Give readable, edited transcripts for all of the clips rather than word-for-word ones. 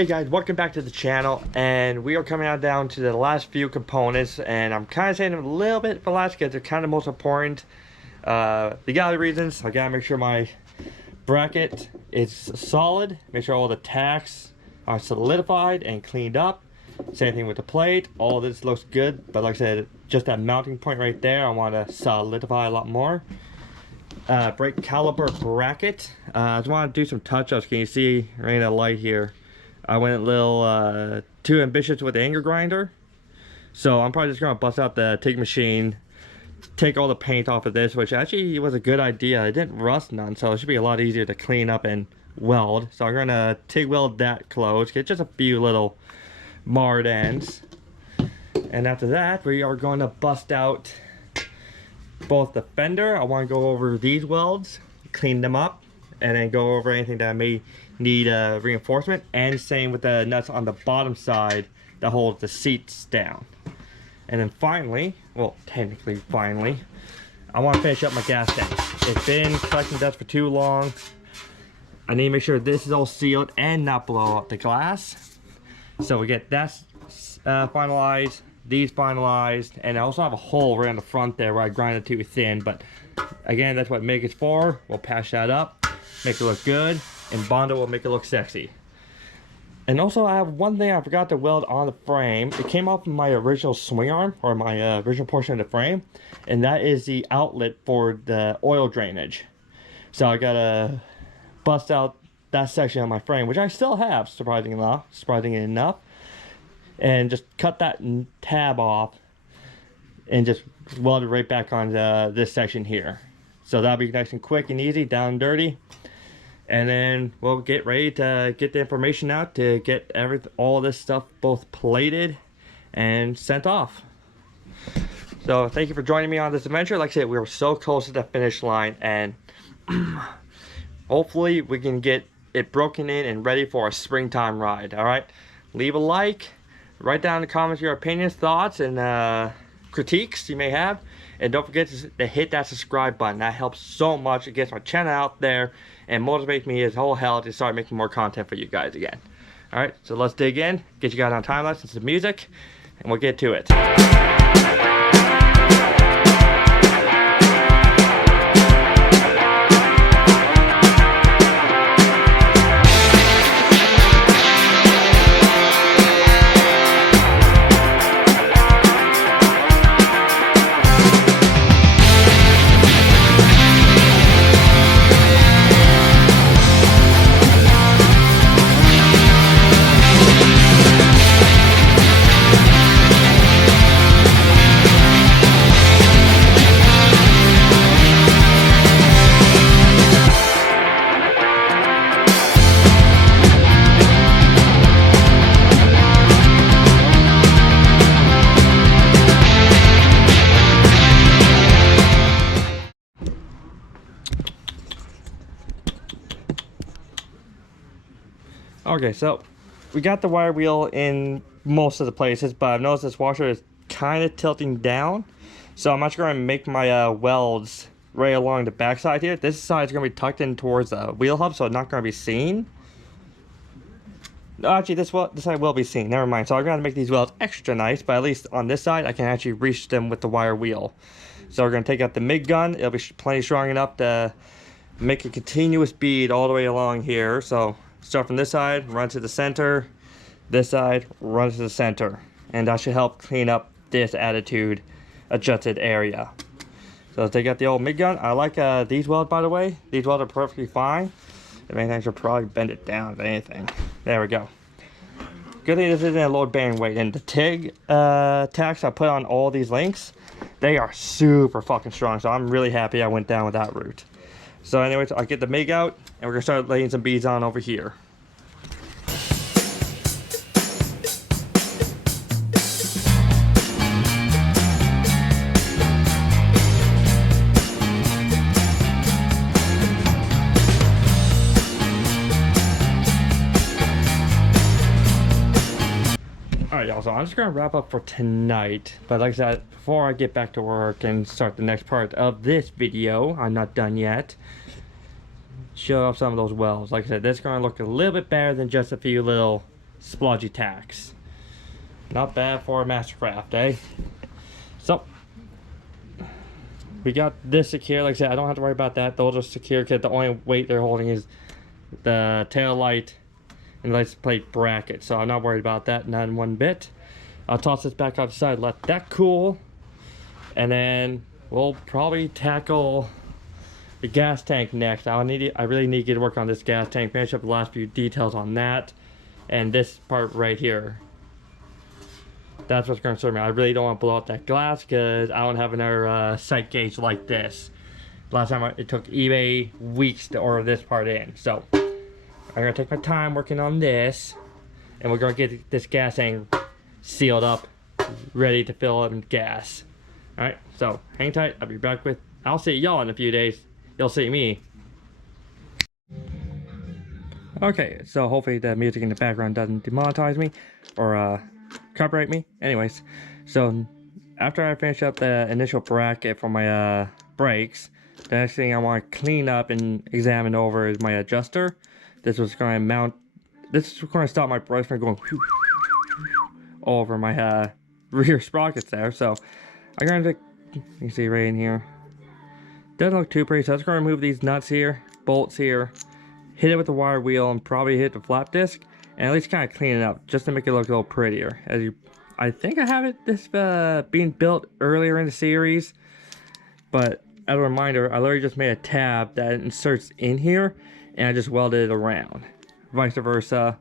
Hey guys, welcome back to the channel, and we are coming out down to the last few components, and I'm kind of saying them a little bit for last because they're kind of most important. Legality reasons, I gotta make sure my bracket is solid, make sure all the tacks are solidified and cleaned up. Same thing with the plate, all this looks good, but like I said, just that mounting point right there, I want to solidify a lot more. Brake caliper bracket, I just want to do some touch-ups. Can you see right in the light here? I went a little too ambitious with the anger grinder, so I'm probably just gonna bust out the TIG machine, take all the paint off of this, which actually was a good idea. It didn't rust none, so it should be a lot easier to clean up and weld. So I'm gonna TIG weld that close, get just a few little marred ends, and after that we are going to bust out both the fender. I want to go over these welds, clean them up, and then go over anything that may need reinforcement, and same with the nuts on the bottom side that holds the seats down. And then finally, well, technically finally, I want to finish up my gas tank. It's been collecting dust for too long. I need to make sure this is all sealed and not blow up the glass. So we get that finalized, these finalized, and I also have a hole right on the front there where I grind it too thin, but again, that's what MIG is for. We'll patch that up, make it look good, and bond it will make it look sexy. And also I have one thing I forgot to weld on the frame. It came off of my original swing arm, or my original portion of the frame, and that is the outlet for the oil drainage. So I gotta bust out that section of my frame, which I still have, surprisingly enough, and just cut that tab off and just weld it right back on this section here. So that'll be nice and quick and easy, down and dirty. And then we'll get ready to get the information out to get all this stuff both plated and sent off. So thank you for joining me on this adventure. Like I said, we were so close to the finish line, and hopefully we can get it broken in and ready for a springtime ride. All right, leave a like, write down in the comments your opinions, thoughts, and critiques you may have, and don't forget to hit that subscribe button. That helps so much. It gets my channel out there and motivates me as whole hell to start making more content for you guys again. All right, so let's dig in, get you guys on time lapse and some music, and we'll get to it. Okay, so we got the wire wheel in most of the places, but I've noticed this washer is kind of tilting down. So I'm actually going to make my welds right along the back side here. This side is going to be tucked in towards the wheel hub, so it's not going to be seen. No, actually, this side will be seen. Never mind. So I'm going to make these welds extra nice, but at least on this side, I can actually reach them with the wire wheel. So we're going to take out the MIG gun. It'll be plenty strong enough to make a continuous bead all the way along here. So start from this side, run to the center, this side, run to the center, and that should help clean up this attitude adjusted area. So let's take out the old MIG gun. I like these welds, by the way. These welds are perfectly fine. If anything, I should probably bend it down, if anything. There we go. Good thing this isn't a load bearing weight. And the TIG tacks I put on all these links, they are super fucking strong, so I'm really happy I went down with that route. So anyways, I'll get the MIG out, and we're going to start laying some beads on over here. Alright y'all, so I'm just going to wrap up for tonight. But like I said, before I get back to work and start the next part of this video, I'm not done yet, show off some of those welds. Like I said, this is going to look a little bit better than just a few little splodgy tacks. Not bad for a Mastercraft, eh? So we got this secure. Like I said, I don't have to worry about that. Those are secure because the only weight they're holding is the tail light and the license plate bracket. So I'm not worried about that, not in one bit. I'll toss this back outside, let that cool, and then we'll probably tackle the gas tank next. I really need to get to work on this gas tank, finish up the last few details on that, and this part right here. That's what's going to concern me. I really don't want to blow up that glass because I don't have another sight gauge like this. Last time it took eBay weeks to order this part in. So I'm going to take my time working on this, and we're going to get this gas tank sealed up, ready to fill up with gas. Alright, so hang tight. I'll be back with, I'll see y'all in a few days. You'll see me. Okay, so hopefully the music in the background doesn't demonetize me or copyright me. Anyways, so after I finish up the initial bracket for my brakes, the next thing I want to clean up and examine over is my adjuster. This was going to mount, this is going to stop my brakes from going over my rear sprockets there. So I'm going to, you can see right in here, doesn't look too pretty, so I'm just going to remove these nuts here, bolts here, hit it with the wire wheel, and probably hit the flap disc, and at least kind of clean it up just to make it look a little prettier. As you, I think I have this being built earlier in the series, but as a reminder, I literally just made a tab that inserts in here, and I just welded it around, vice versa.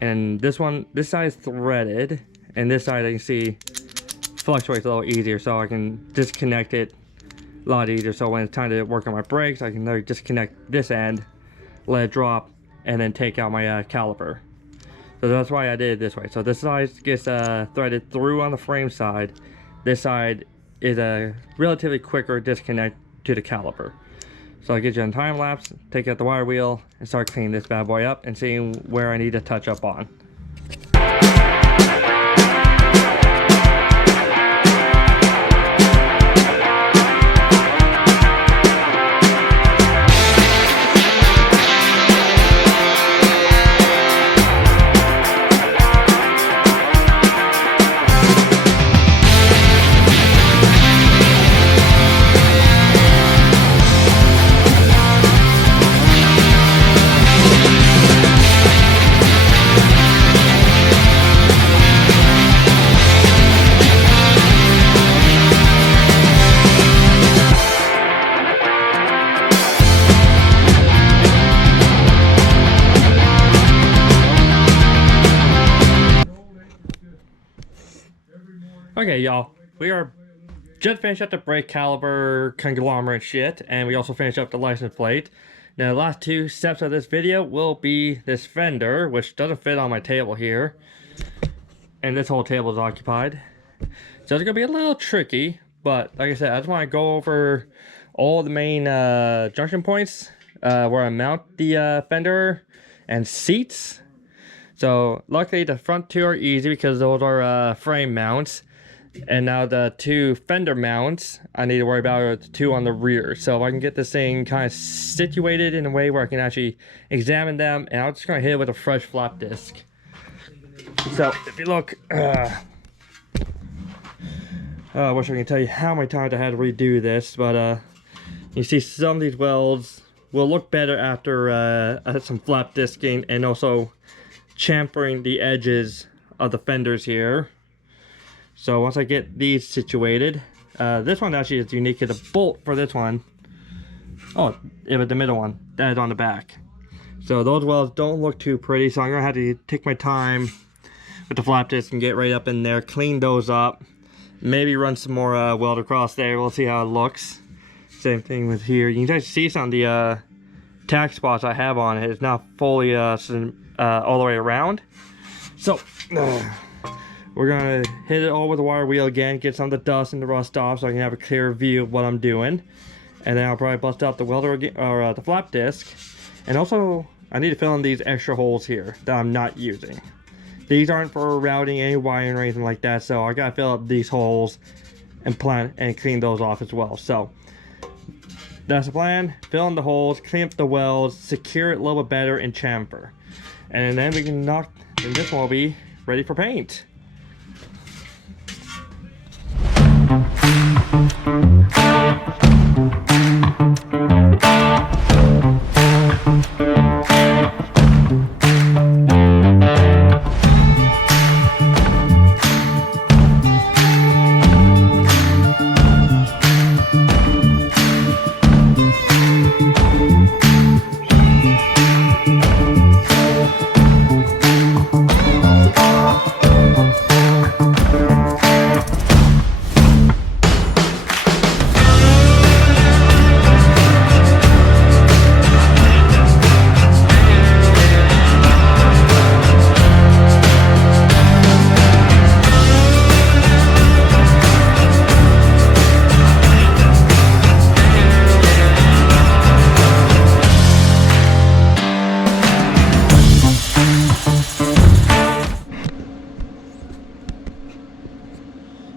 And this one, this side is threaded, and this side, you can see, fluctuates a little easier, so I can disconnect it a lot easier. So when it's time to work on my brakes, I can literally disconnect this end, let it drop, and then take out my caliper. So that's why I did it this way. So this side gets threaded through on the frame side. This side is a relatively quicker disconnect to the caliper. So I'll get you on time lapse, take out the wire wheel, and start cleaning this bad boy up and seeing where I need to touch up on. Okay, y'all, we are just finished up the brake caliper conglomerate shit, and we also finished up the license plate. Now, the last two steps of this video will be this fender, which doesn't fit on my table here, and this whole table is occupied. So it's gonna be a little tricky, but like I said, I just want to go over all the main junction points where I mount the fender and seats. So luckily the front two are easy because those are frame mounts. And now the two fender mounts I need to worry about are the two on the rear. So if I can get this thing kind of situated in a way where I can actually examine them, and I'm just going to hit it with a fresh flap disc. So if you look, I wish I could tell you how many times I had to redo this, but you see some of these welds will look better after some flap disking and also chamfering the edges of the fenders here. So once I get these situated, this one actually is unique to the bolt for this one. Oh, yeah, but the middle one, that is on the back. So those welds don't look too pretty, so I'm gonna have to take my time with the flap disc and get right up in there, clean those up, maybe run some more weld across there. We'll see how it looks. Same thing with here. You can see some of the tack spots I have on it. It's not fully all the way around. So we're gonna hit it all with the wire wheel again, get some of the dust and the rust off so I can have a clear view of what I'm doing. And then I'll probably bust out the welder again, or the flap disc. And also, I need to fill in these extra holes here that I'm not using. These aren't for routing any wiring or anything like that, so I gotta fill up these holes and clean those off as well. So that's the plan. Fill in the holes, clean up the welds, secure it a little bit better, and chamfer. And then we can knock and this one will be ready for paint.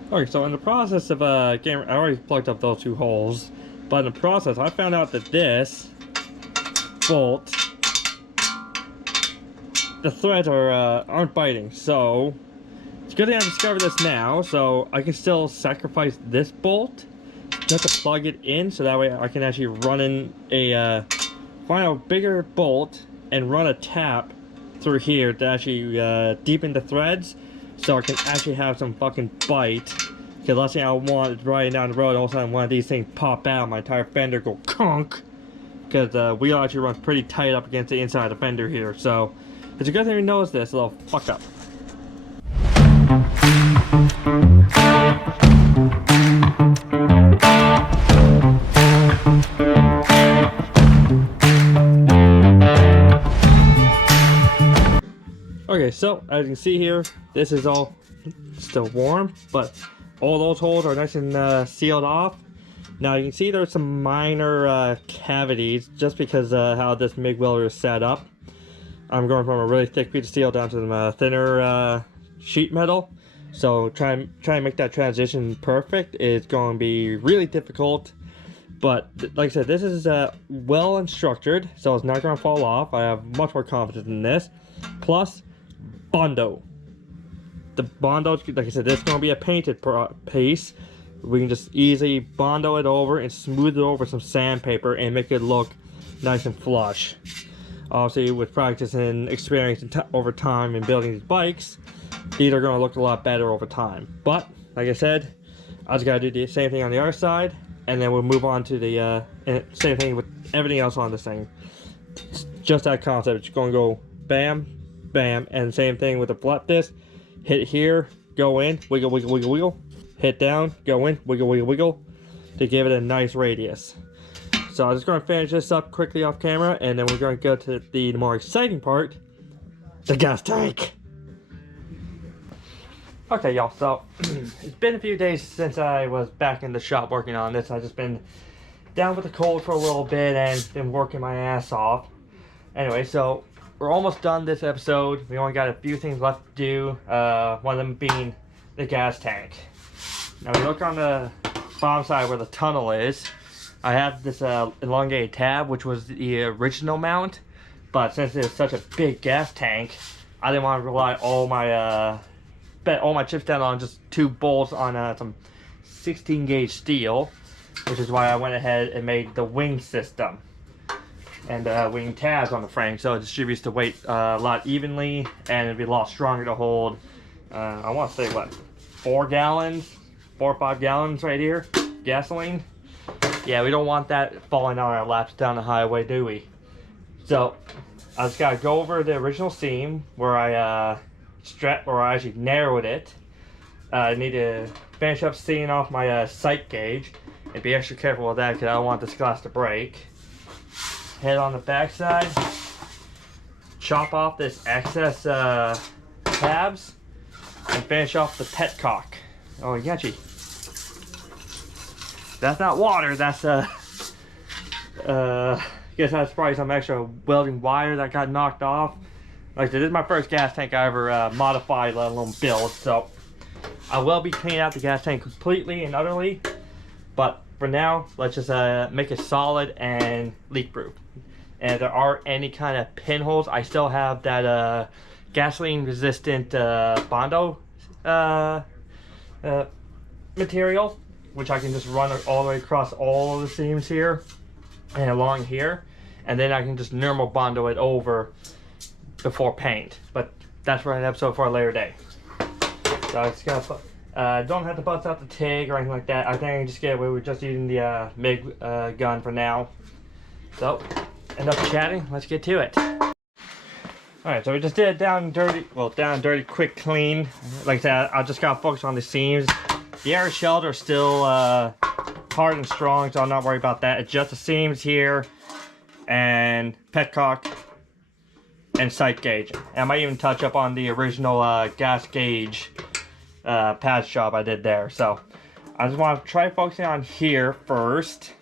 Okay, so in the process of getting, I already plugged up those two holes, but in the process, I found out that this bolt, the threads are aren't biting. So it's a good thing I discovered this now, so I can still sacrifice this bolt just to plug it in, so that way I can actually run in a find a bigger bolt and run a tap through here to actually deepen the threads, so I can actually have some fucking bite. Because last thing I want is riding down the road, all of a sudden one of these things pop out, my entire fender go conk. Because the wheel actually runs pretty tight up against the inside of the fender here. So it's a good thing we noticed this, a little fuck up. Okay, so as you can see here, this is all still warm, but all those holes are nice and sealed off. Now you can see there's some minor cavities just because how this MIG welder is set up. I'm going from a really thick piece of steel down to some thinner sheet metal. So try and make that transition perfect is going to be really difficult. But like I said, this is well structured, so it's not going to fall off. I have much more confidence in this. Plus, Bondo. The Bondo, like I said, this is going to be a painted piece. We can just easily Bondo it over and smooth it over with some sandpaper and make it look nice and flush. Obviously, with practice and experience and over time in building these bikes, these are going to look a lot better over time. But, like I said, I just got to do the same thing on the other side, and then we'll move on to the same thing with everything else on this thing. It's just that concept. It's going to go bam, bam, and same thing with the flat disc. Hit here, go in, wiggle, wiggle, wiggle, wiggle. Hit down, go in, wiggle, wiggle, wiggle, to give it a nice radius. So I'm just going to finish this up quickly off camera, and then we're going to go to the more exciting part, the gas tank. Okay, y'all, so it's been a few days since I was back in the shop working on this. I've just been down with the cold for a little bit and been working my ass off. Anyway, so we're almost done this episode. We only got a few things left to do, one of them being the gas tank. Now we look on the bottom side where the tunnel is. I have this elongated tab, which was the original mount, but since it's such a big gas tank, I didn't want to rely all my chips down on just two bolts on some 16 gauge steel, which is why I went ahead and made the wing system and wing tabs on the frame, so it distributes the weight a lot evenly and it'll be a lot stronger to hold. I want to say what, 4 or 5 gallons right here, gasoline. Yeah, we don't want that falling on our laps down the highway, do we? So I just gotta go over the original seam where I actually narrowed it. I need to finish up sealing off my sight gauge and be extra careful with that because I don't want this glass to break. Head on the back side, chop off this excess tabs, and finish off the petcock. Oh, Yachi. That's not water, that's I guess that's probably some extra welding wire that got knocked off. Like I said, this is my first gas tank I ever modified, let alone build, so I will be cleaning out the gas tank completely and utterly, but for now, let's just make it solid and leak proof. And if there are any kind of pinholes, I still have that gasoline resistant Bondo material, which I can just run all the way across all of the seams here and along here, and then I can just normal Bondo it over before paint. But that's for an episode for a later day. So I just gotta don't have to bust out the TIG or anything like that. I think I can just get away with just using the MIG gun for now. So enough chatting, let's get to it. Alright, so we just did a down and dirty quick clean. Like I said, I just gotta focus on the seams. The air shells are still hard and strong, so I'm not worried about that. It's just the seams here and petcock and sight gauge. And I might even touch up on the original gas gauge patch job I did there. So I just want to try focusing on here first,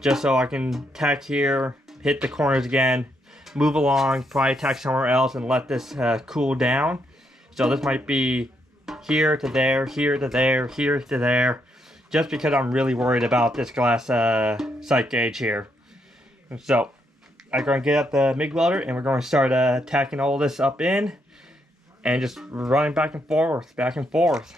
just so I can tack here, hit the corners again, move along, probably tack somewhere else and let this cool down. So this might be here to there, here to there, here to there, just because I'm really worried about this glass sight gauge here. So I'm going to get out the MIG welder and we're going to start tacking all this up in and just running back and forth, back and forth.